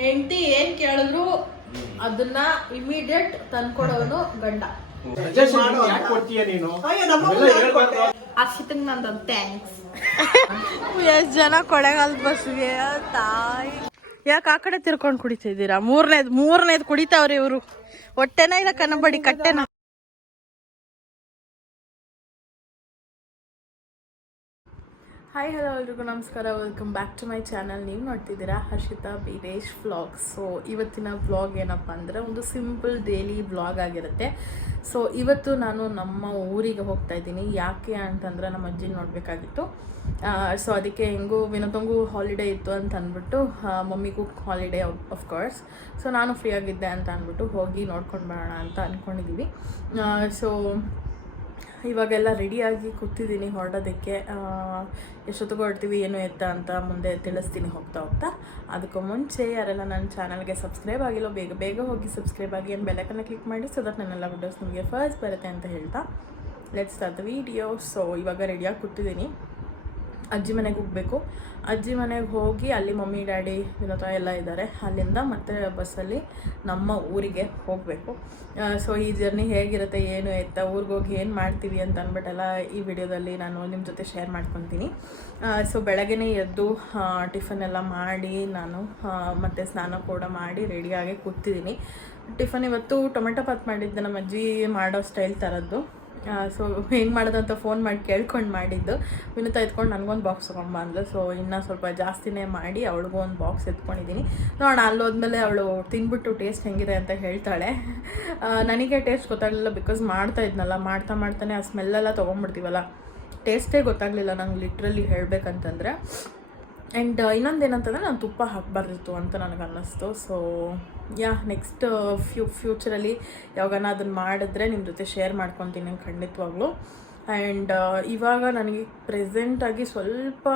ಹೆಂಡತಿ ಏನ್ ಕೇಳಿದ್ರು ಅದನ್ನ ಇಮಿಡಿಯೇಟ್ ತಂದ್ಕೊಡೋನು ಗಂಡ. ಅಕ್ಷಿತಂಗ್ ನಂದೊಂದು ಥ್ಯಾಂಕ್ಸ್. ಎಷ್ಟ್ ಜನ ಕೊಳೆಗಾಲದ ಬಸ್ಗೆ ತಾಯಿ. ಯಾಕೆ ಆ ಕಡೆ ತಿರ್ಕೊಂಡು ಕುಡಿತಿದ್ದೀರಾ? ಮೂರನೇದು ಕುಡಿತಾವ್ರಿ ಇವರು. ಹೊಟ್ಟೆನ ಇಲ್ಲ ಕನ್ನಬಡಿ ಕಟ್ಟೆನ. ಹಾಯ್ ಹಲೋ ಎಲ್ರಿಗೂ ನಮಸ್ಕಾರ, welcome back to my channel. ನೀವು ನೋಡ್ತಿದ್ದೀರಾ ಹರ್ಷಿತಾ ವೀರೇಶ್ ವ್ಲಾಗ್ಸ್. ಸೊ ಇವತ್ತಿನ ವ್ಲಾಗ್ ಏನಪ್ಪ ಅಂದರೆ ಒಂದು ಸಿಂಪಲ್ ಡೈಲಿ ವ್ಲಾಗ್ ಆಗಿರುತ್ತೆ. ಸೊ ಇವತ್ತು ನಾನು ನಮ್ಮ ಊರಿಗೆ ಹೋಗ್ತಾ ಇದ್ದೀನಿ. ಯಾಕೆ ಅಂತಂದರೆ ನಮ್ಮ ಅಜ್ಜಿ ನೋಡಬೇಕಾಗಿತ್ತು. ಸೊ ಅದಕ್ಕೆ ಹೆಂಗೂ ವಿನೋದಂಗೂ ಹಾಲಿಡೇ ಇತ್ತು ಅಂತ ಅಂದ್ಬಿಟ್ಟು, ಮಮ್ಮಿಗೂ ಹಾಲಿಡೇ ಆಫ್ಕೋರ್ಸ್. ಸೊ ನಾನು ಫ್ರೀ ಆಗಿದ್ದೆ ಅಂತ ಅಂದ್ಬಿಟ್ಟು ಹೋಗಿ ನೋಡ್ಕೊಂಡು ಬರೋಣ ಅಂತ ಅಂದ್ಕೊಂಡಿದ್ದೀವಿ. ಸೊ ಇವಾಗೆಲ್ಲ ರೆಡಿಯಾಗಿ ಕೂತಿದ್ದೀನಿ ಹೊರಡೋದಕ್ಕೆ. ಎಷ್ಟೊತ್ತಿಗೆ ಹೊರಡ್ತೀವಿ ಏನು ಎತ್ತ ಅಂತ ಮುಂದೆ ತಿಳಿಸ್ತೀನಿ ಹೋಗ್ತಾ ಹೋಗ್ತಾ. ಅದಕ್ಕೂ ಮುಂಚೆ ಯಾರೆಲ್ಲ ನನ್ನ ಚಾನಲ್ಗೆ ಸಬ್ಸ್ಕ್ರೈಬ್ ಆಗಿಲ್ಲ ಬೇಗ ಹೋಗಿ ಸಬ್ಸ್ಕ್ರೈಬ್ ಆಗಿ ಏನು ಬೆಲ್ಲೈಕನ್ನ ಕ್ಲಿಕ್ ಮಾಡಿ, ಸೊ ದಟ್ ನನ್ನೆಲ್ಲ ವಿಡಿಯೋಸ್ ನಿಮಗೆ ಫಸ್ಟ್ ಬರುತ್ತೆ ಅಂತ ಹೇಳ್ತಾ let's start the video. So ಇವಾಗ ರೆಡಿಯಾಗಿ ಕೂತಿದ್ದೀನಿ. ಅಜ್ಜಿ ಮನೆಗೆ ಹೋಗಬೇಕು. ಅಜ್ಜಿ ಮನೆಗೆ ಹೋಗಿ ಅಲ್ಲಿ ಮಮ್ಮಿ ಡ್ಯಾಡಿ ವಿನೋದ ಎಲ್ಲ ಇದ್ದಾರೆ. ಅಲ್ಲಿಂದ ಮತ್ತೆ ಬಸ್ಸಲ್ಲಿ ನಮ್ಮ ಊರಿಗೆ ಹೋಗಬೇಕು. ಸೊ ಈ ಜರ್ನಿ ಹೇಗಿರುತ್ತೆ ಏನು ಎತ್ತ, ಊರಿಗೆ ಹೋಗಿ ಏನು ಮಾಡ್ತೀವಿ ಅಂತ ಅಂದ್ಬಿಟ್ಟೆಲ್ಲ ಈ ವಿಡಿಯೋದಲ್ಲಿ ನಾನು ನಿಮ್ಮ ಜೊತೆ ಶೇರ್ ಮಾಡ್ಕೊತೀನಿ. ಸೊ ಬೆಳಗ್ಗೆನೇ ಎದ್ದು ಟಿಫನ್ ಎಲ್ಲ ಮಾಡಿ ನಾನು ಮತ್ತು ಸ್ನಾನ ಕೂಡ ಮಾಡಿ ರೆಡಿಯಾಗಿ ಕೂತಿದ್ದೀನಿ. ಟಿಫನ್ ಇವತ್ತು ಟೊಮೆಟೊ ಬಾತ್ ಮಾಡಿದ್ದೆ, ನಮ್ಮ ಅಜ್ಜಿ ಮಾಡೋ ಸ್ಟೈಲ್ ಥರದ್ದು. ಸೊ ಹೆಂಗೆ ಮಾಡೋದಂತ ಫೋನ್ ಮಾಡಿ ಕೇಳ್ಕೊಂಡು ಮಾಡಿದ್ದು. ವಿನೋತ ಎತ್ಕೊಂಡು ನನಗೊಂದು ಬಾಕ್ಸ್ ತೊಗೊಂಡು ಅಂದ್ಲು. ಸೊ ಇನ್ನೂ ಸ್ವಲ್ಪ ಜಾಸ್ತಿನೇ ಮಾಡಿ ಅವಳಿಗೂ ಒಂದು ಬಾಕ್ಸ್ ಎತ್ಕೊಂಡಿದ್ದೀನಿ. ನೋಡೋಣ ಅಲ್ಲೋದ್ಮೇಲೆ ಅವಳು ತಿಂದ್ಬಿಟ್ಟು ಟೇಸ್ಟ್ ಹೆಂಗಿದೆ ಅಂತ ಹೇಳ್ತಾಳೆ. ನನಗೆ ಟೇಸ್ಟ್ ಗೊತ್ತಾಗಲಿಲ್ಲ, ಬಿಕಾಸ್ ಮಾಡ್ತಾ ಇದ್ನಲ್ಲ, ಮಾಡ್ತಾನೆ ಆ ಸ್ಮೆಲ್ಲೆಲ್ಲ ತೊಗೊಂಡ್ಬಿಡ್ತೀವಲ್ಲ, ಟೇಸ್ಟೇ ಗೊತ್ತಾಗಲಿಲ್ಲ ನಂಗೆ ಲಿಟ್ರಲಿ ಹೇಳಬೇಕಂತಂದರೆ. ಆ್ಯಂಡ್ ಇನ್ನೊಂದು ಏನಂತಂದರೆ ನಾನು ತುಪ್ಪ ಹಾಕಬಾರ್ದಿತ್ತು ಅಂತ ನನಗೆ ಅನ್ನಿಸ್ತು. ಸೊ ನೆಕ್ಸ್ಟ್ ಫ್ಯೂಚರಲ್ಲಿ ಯಾವಾಗನ ಅದನ್ನು ಮಾಡಿದ್ರೆ ನಿಮ್ಮ ಜೊತೆ ಶೇರ್ ಮಾಡ್ಕೊತೀನಿ ಖಂಡಿತವಾಗ್ಲೂ. ಆ್ಯಂಡ್ ಇವಾಗ ನನಗೆ ಪ್ರೆಸೆಂಟಾಗಿ ಸ್ವಲ್ಪ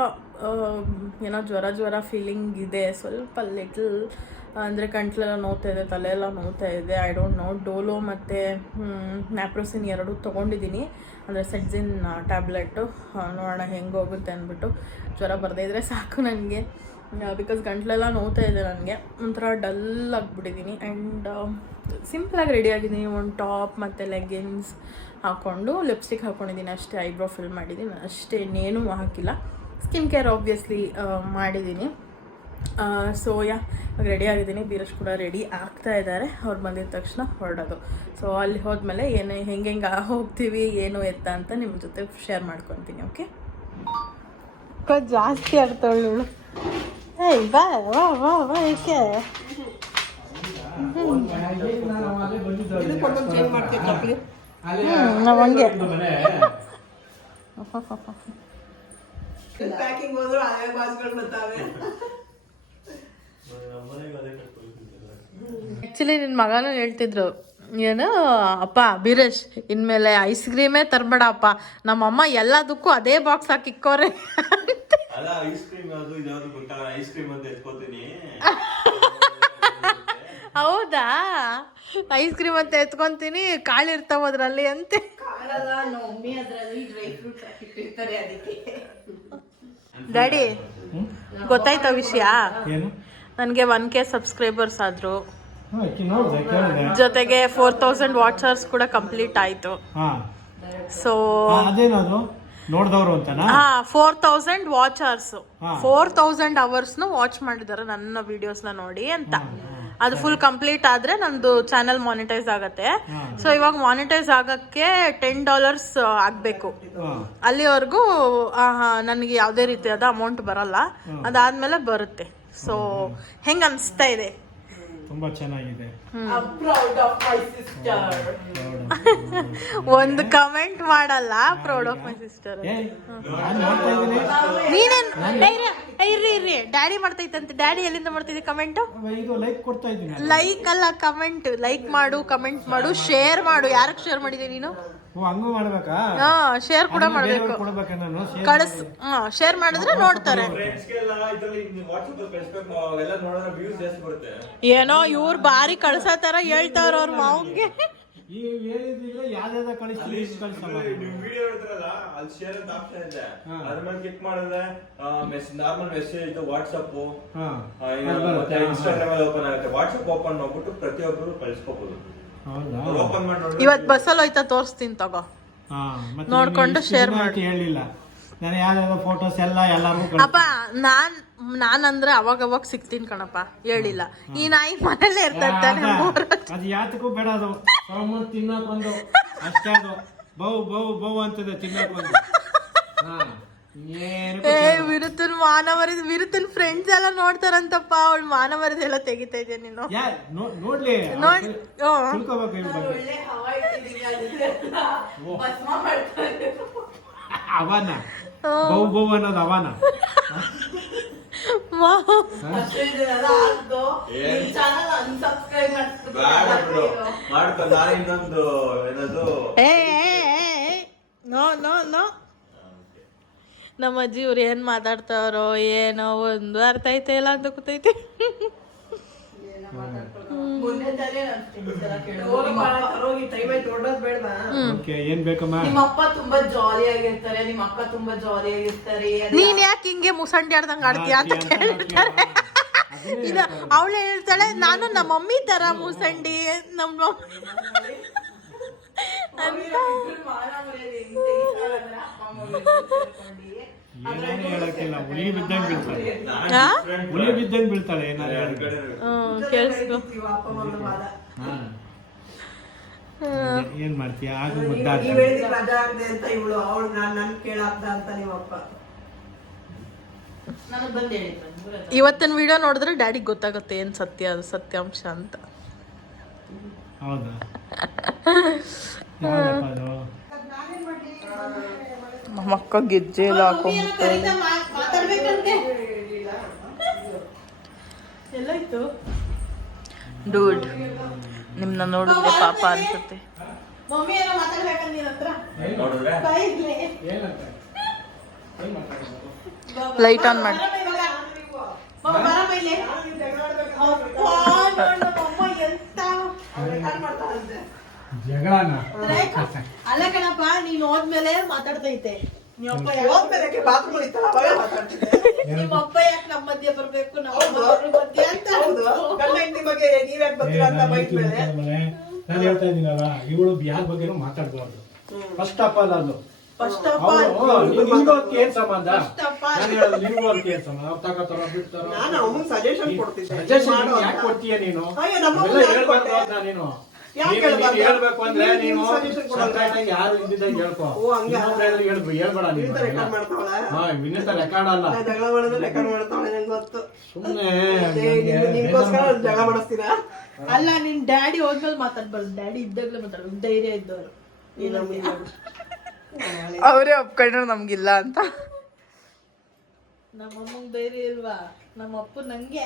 ಏನೋ ಜ್ವರ ಫೀಲಿಂಗ್ ಇದೆ. ಸ್ವಲ್ಪ ಲಿಟಲ್ ಅಂದರೆ ಗಂಟ್ಲೆಲ್ಲ ನೋವ್ತಾ ಇದೆ, ತಲೆಯೆಲ್ಲ ನೋವ್ತಾ ಇದೆ. I don't know. ಡೋಲೋ ಮತ್ತು ನ್ಯಾಪ್ರೋಸಿನ್ ಎರಡೂ ತೊಗೊಂಡಿದ್ದೀನಿ, ಅಂದರೆ ಸೆಡ್ಜಿನ್ ಟ್ಯಾಬ್ಲೆಟು. ನೋಡೋಣ ಹೆಂಗೆ ಹೋಗುತ್ತೆ ಅಂದ್ಬಿಟ್ಟು. ಜ್ವರ ಬರದೇ ಇದ್ದರೆ ಸಾಕು ನನಗೆ, ಬಿಕಾಸ್ ಗಂಟ್ಲೆಲ್ಲ ನೋವ್ತಾ ಇದೆ ನನಗೆ. ಒಂಥರ ಡಲ್ ಆಗಿಬಿಟ್ಟಿದ್ದೀನಿ. ಆ್ಯಂಡ್ ಸಿಂಪಲಾಗಿ ರೆಡಿಯಾಗಿದ್ದೀನಿ. ಒಂದು ಟಾಪ್ ಮತ್ತು ಲೆಗ್ಗಿನ್ಸ್ ಹಾಕ್ಕೊಂಡು ಲಿಪ್ಸ್ಟಿಕ್ ಹಾಕ್ಕೊಂಡಿದ್ದೀನಿ ಅಷ್ಟೇ. ಐಬ್ರೋ ಫಿಲ್ ಮಾಡಿದ್ದೀನಿ ಅಷ್ಟೇ, ಇನ್ನೇನೂ ಹಾಕಿಲ್ಲ. ಸ್ಕಿನ್ ಕೇರ್ ಆಬ್ವಿಯಸ್ಲಿ ಮಾಡಿದ್ದೀನಿ. ಸೊ ಇವಾಗ ರೆಡಿ ಆಗಿದ್ದೀನಿ. ಬೀರಶ್ ಕೂಡ ರೆಡಿ ಆಗ್ತಾ ಇದ್ದಾರೆ. ಅವ್ರು ಬಂದಿದ ತಕ್ಷಣ ಹೊರಡೋದು. ಸೊ ಅಲ್ಲಿ ಹೋದ್ಮೇಲೆ ಏನು ಹೆಂಗೆ ಹೋಗ್ತೀವಿ ಏನು ಎತ್ತ ಅಂತ ನಿಮ್ಮ ಜೊತೆ ಶೇರ್ ಮಾಡ್ಕೊತೀನಿ. ಓಕೆ, ಜಾಸ್ತಿ ಆಗ್ತಾಳು. ಏಯ್ ಬಾ ವಾ ವಾ ವಾ ಏಕೆ ನಾವು ಹಂಗೆ ಆ್ಯಕ್ಚುಲಿ ನಿನ್ನ ಮಗನೂ ಹೇಳ್ತಿದ್ರು, ಏನು ಅಪ್ಪ ಬೀರೇಶ್ ಇನ್ಮೇಲೆ ಐಸ್ ಕ್ರೀಮೇ ತರಬೇಡಪ್ಪ, ನಮ್ಮಮ್ಮ ಎಲ್ಲದಕ್ಕೂ ಅದೇ ಬಾಕ್ಸ್ ಹಾಕಿ ಇಕ್ಕೋರೆ. ಹೌದಾ, ಐಸ್ ಕ್ರೀಮ್ ಅಂತ ಎತ್ಕೊಂತೀನಿ, ಕಾಳಿರ್ತಾವ ಅದ್ರಲ್ಲಿ ಅಂತೆ. ಡ್ಯಾಡಿ ಗೊತ್ತಾಯ್ತ ವಿಷಯ? ನನಗೆ 1K ಸಬ್ಸ್ಕ್ರೈಬರ್ಸ್ ಆದ್ರು, ಜೊತೆಗೆ 4000 ವಾಚರ್ಸ್ ಕೂಡ ಕಂಪ್ಲೀಟ್ ಆಯ್ತು. ಸೊ 4000 ವಾಚರ್ಸ್, 4000 ಅವರ್ಸ್ನು ವಾಚ್ ಮಾಡಿದಾರೆ ನನ್ನ ವಿಡಿಯೋಸ್ನ ನೋಡಿ ಅಂತ. ಅದು ಫುಲ್ ಕಂಪ್ಲೀಟ್ ಆದರೆ ನಂದು ಚಾನಲ್ ಮಾನಿಟೈಸ್ ಆಗುತ್ತೆ. ಸೊ ಇವಾಗ ಮಾನಿಟೈಸ್ ಆಗೋಕ್ಕೆ $10 ಆಗಬೇಕು. ಅಲ್ಲಿವರೆಗೂ ನನಗೆ ಯಾವುದೇ ರೀತಿಯಾದ ಅಮೌಂಟ್ ಬರಲ್ಲ, ಅದಾದಮೇಲೆ ಬರುತ್ತೆ. ಸೊ ಹೆಂಗೆ ಅನಿಸ್ತಾ ಇದೆ? ತುಂಬಾ ಚೆನ್ನಾಗಿದೆ. ಒಂದು ಕಮೆಂಟ್ ಮಾಡಲ್ಲ ಪ್ರೌಡ್ ಆಫ್ ಮೈ ಸಿಸ್ಟರ್. ನೀನೇನ್ ಇರ್ರಿ ಡ್ಯಾಡಿ ಮಾಡ್ತೈತಂತೆ. ಡ್ಯಾಡಿ ಎಲ್ಲಿಂದ ಮಾಡ್ತಿದ್ದೆ ಕಮೆಂಟ್? ಲೈಕ್ ಅಲ್ಲ, ಕಮೆಂಟ್. ಲೈಕ್ ಮಾಡು, ಕಮೆಂಟ್ ಮಾಡು, ಶೇರ್ ಮಾಡು. ಯಾರಿಗೆ ಶೇರ್ ಮಾಡಿದೆ ನೀನು? ಶೇರ್ ಕೂಡ ಮಾಡ್ಬೇಕು. ಶೇರ್ ಮಾಡಿದ್ರೆ ನೋಡ್ತಾರೆ. ಏನೋ ಇವ್ರು ಬಾರಿ ಕಳ್ಸೋ ತರ ಹೇಳ್ತಾರ ಅವ್ರ ಮಾವಂಗೆ. ಈ ಹೇಳಿದ್ರೆ ಯಾವ್ದಾವ್ದು ಕಳಿಸ್ತೀವಿ ಇಷ್ಟು ಕಳಿಸಲ್ಲ. ನೀವು ವಿಡಿಯೋ ಹೇಳ್ತಾರಲ್ಲ ಅಲ್ಲಿ ಶೇರ್ ಅಂತ ಆಪ್ಷನ್ ಇದೆ, ಅದ್ರ ಮೇಲೆ ಕ್ಲಿಕ್ ಮಾಡಿದ್ರೆ ನಾರ್ಮಲ್ ಮೆಸೇಜ್ ವಾಟ್ಸಪ್ ಇನ್ಸ್ಟಾಗ್ರಾಮ್ ಅಲ್ಲಿ ಓಪನ್ ಆಗುತ್ತೆ. ವಾಟ್ಸಪ್ ಓಪನ್ ಮಾಡ್ಬಿಟ್ಟು ಪ್ರತಿಯೊಬ್ಬರು ಕಳಿಸ್ಕೋಬಹುದು. ಓಪನ್ ಮಾಡಿ ಇವತ್ತು ಬಸ್ಸಲ್ಲಿ ಹೋಯ್ತಾ ತೋರಿಸ್ತೀನಿ ತಗೋ, ನೋಡ್ಕೊಂಡು share ಮಾಡಿ. ಹೇಳಿಲ್ಲ ನಾನು ಯಾವ್ದಾವ್ದು ಫೋಟೋಸ್ ಎಲ್ಲಾರು ಅಪ್ಪ ನಾನಂದ್ರೆ ಅವಾಗ ಸಿಗ್ತೀನಿ ಕಣಪ್ಪ, ಹೇಳಿಲ್ಲ. ಈ ನಾಯಿ ಮನೇಲೆ ಇರ್ತಾನೆ. ಅದು ಯಾತಕ್ಕೂ ಬೇಡ, ಅದು ತಿನ್ನಕ್ ಒಂದು ಅಷ್ಟೇ, ಅದು ಬೌ ಅಂತದೆ ತಿನ್ನಕ್ ಒಂದು. ವಿರುತ್ತನ್ ಫ್ರೆಂಡ್ಸ್ ಎಲ್ಲ ನೋಡ್ತಾರಂತಪ್ಪ, ಅವಳು ಮಾನವರದಿ ಎಲ್ಲ ತೆಗಿತಾ ಇದೆಯಾ ನೀನು? ನೋಡ್ಲಿ ಅವನ ಬೌ ಅನ್ನೋದು ಅವನ. ಮಾಡ್ಕೊ. ನಾನು ಇನ್ನೊಂದು ಏನದು ನೋ ನಮ್ಮ ಅಜ್ಜಿ ಇವ್ರು ಏನ್ ಮಾತಾಡ್ತಾರೋ ಏನೋ ಒಂದು ಅರ್ಥ ಐತೆ ಇಲ್ಲ ಅಂತ ಗೊತ್ತೈತಿ. ಏನ್ ಬೇಕಮ್ಮ? ನಿಮ್ಮ ಅಪ್ಪ ತುಂಬಾ ಜಾಲಿ ಆಗಿರ್ತಾರೆ, ನಿಮ್ಮ ಅಕ್ಕ ತುಂಬಾ ಜಾಲಿ ಆಗಿರ್ತಾರೆ. ನೀನ್ ಯಾಕೆ ಹಿಂಗೆ ಮುಸಂಡಿ ಆಡ್ದಂಗ ಆಡ್ತೀಯ ಅಂತ ಕೇಳ್ತಾರೆ. ಇದು ಅವಳು ಹೇಳ್ತಾಳೆ, ನಾನು ನಮ್ಮ ಮಮ್ಮಿ ತರ ಮುಸಂಡಿ ನಮ್ಮ ಏನೇನು ಹೇಳಕ್ಕಿಲ್ಲ, ಹುಲಿ ಬಿದ್ದಂಗ್ ಬೀಳ್ತಾಳೆ, ಹುಲಿ ಬಿದ್ದಂಗ್ ಬೀಳ್ತಾಳೆ. ಕೇಳಿಸ್ಕೊ. ಏನ್ ಮಾಡ್ತೀಯ? ಆಗ ಮುದ್ದಾಡ್ತಾಳೆ. ನೀವ್ ಹೇಳಿದ್ರೆ ರಜಾ ಆಗದೆ ಅಂತ ಇವಳು, ಅವಳು ನನ್ ಕೇಳಾಕ್ದ ಅಂತ ನಿಮ್ಮಪ್ಪ ನನಗ್ ಬಂದ್ ಹೇಳಿದ್ರು. ಇವತ್ತಿನ ವಿಡಿಯೋ ನೋಡಿದ್ರೆ ಡ್ಯಾಡಿಗೆ ಗೊತ್ತಾಗುತ್ತೆ ಏನ್ ಸತ್ಯ ಅದು ಸತ್ಯಾಂಶ ಅಂತ. ಹೌದಾ? ಯಾವ್ದಪ್ಪ ಅದು? ಮಕ್ಕ ಗೆಜ್ಜೆ ಎಲ್ಲ ಹಾಕೊಂಡ್ಬಿಟ್ಟು ಎಲ್ಲಾಯ್ತು ಡೂಡ್, ನಿಮ್ನ ನೋಡಿದ್ರೆ ಪಾಪ ಅನ್ಸುತ್ತೆ. ಮಮ್ಮಿ ಏನೋ ಮಾತಾಡ್ಬೇಕಂತ ನಿನ್ನ ಹತ್ರ ನೋಡಿದ್ರೆ ಬಾಯ್ ಇರ್ಲಿ. ಏನಂತ? ಏನ್ ಮಾತಾಡೋದು? ಲೈಟ್ ಆನ್ ಮಾಡಿ. ಬರಮ್ಮ ಇಲ್ಲಿ. ಅಪ್ಪ, ನೋಡು ನಮ್ಮಮ್ಮ ಎಂತ ರೆಕಾರ್ಡ್ ಮಾಡ್ತಾಳಂತೆ. ಜಗಳನ? ಅಲ್ಲ ಕಣಪ್ಪ, ನೀನ್ ಹೋದ್ಮೇಲೆ ಮಾತಾಡ್ತೈತೆ. ನಿಮ್ಮಪ್ಪ ಹೋದ್ಮೇಲೆ ಬಾತ್ರೂಮ್ ಇತ್ತಲ್ಲ ಅವಾಗ ಮಾತಾಡ್ತಿದ್ದೆ. ನಿಮ್ಮಪ್ಪ ಯಾಕೆ ನಮ್ಮ ಮಧ್ಯೆ ಬರ್ಬೇಕು, ನಮ್ಮ ಮಧ್ಯೆ ಅಂತ. ಹೌದು, ಗಂಡ ಹೆಂಡತಿ ಬಗ್ಗೆ ನೀವ್ಯಾಕೆ ಬರ್ತೀರಾ ಅಂತ ಬೈಕ್ ಮೇಲೆ ನಾನು ಹೇಳ್ತಾ ಇದ್ದೀನಲ್ಲ, ಇವಳು ಯಾರ ಬಗ್ಗೆನೂ ಮಾತಾಡ್ಬಾರ್ದು. ಫಸ್ಟ್ ಆಫ್ ಆಲ್ ಅದು ಫಸ್ಟ್ ಆಫ್ ಆಲ್ ನಿಮ್ಗೂ ಅದಕ್ಕೆ ಏನ್ ಸಂಬಂಧ? ನಾನು ಹೇಳೋದು ನಿಮ್ಗೂ ಅದಕ್ಕೆ ಏನ್ ಸಂಬಂಧ? ಅವ್ರು ತಗೋತಾರೋ ಬಿಡ್ತಾರೋ? ನಾನು ಅವನಿಗೆ ಸಜೆಷನ್ ಕೊಡ್ತಿದ್ದೆ. ಸಜೆಷನ್ ಯಾಕೆ ಕೊಡ್ತೀಯ ನೀನು? ಎಲ್ಲ ಹೇಳ್ಬಾರ್ದು ಅಂತ ನೀನು. ಹೇಳ್ಬೇಕು ಅಂದ್ರೆ ನೀನು ಯಾರು ಇದ್ದಿದ್ದಾಗ ಹೇಳ್ಕೊ. ಹೇಳ್ಬೇಡ ನೀನು. ವಿನಿತ ರೆಕಾರ್ಡ್ ಅಲ್ಲ, ಜಗಳ ಮಾಡಿದ್ರೆ ರೆಕಾರ್ಡ್ ಮಾಡ್ತಾಳೆ ನಂಗೆ ಗೊತ್ತು. ಸುಮ್ಮನೆ ನಿಮ್ಗೋಸ್ಕರ ಜಗಳ ಮಾಡಿಸ್ತೀರಾ? ಅಲ್ಲ, ನಿನ್ ಡ್ಯಾಡಿ ಹೋದ್ಮೇಲೆ ಮಾತಾಡ್ಬಾರ್ದು, ಡ್ಯಾಡಿ ಇದ್ದಾಗಲೇ ಮಾತಾಡ್ಬೇಕು. ಧೈರ್ಯ ಇದ್ದವರು. ಅವರೇ ಒಪ್ಕೊಂಡ್ರು ನಮ್ಗಿಲ್ಲ ಅಂತ. ನಮ್ಮಮ್ಮಂಗ್ ಧೈರ್ಯ ಇಲ್ವಾ? ನಮ್ಮ ಅಪ್ಪ ನಂಗೆ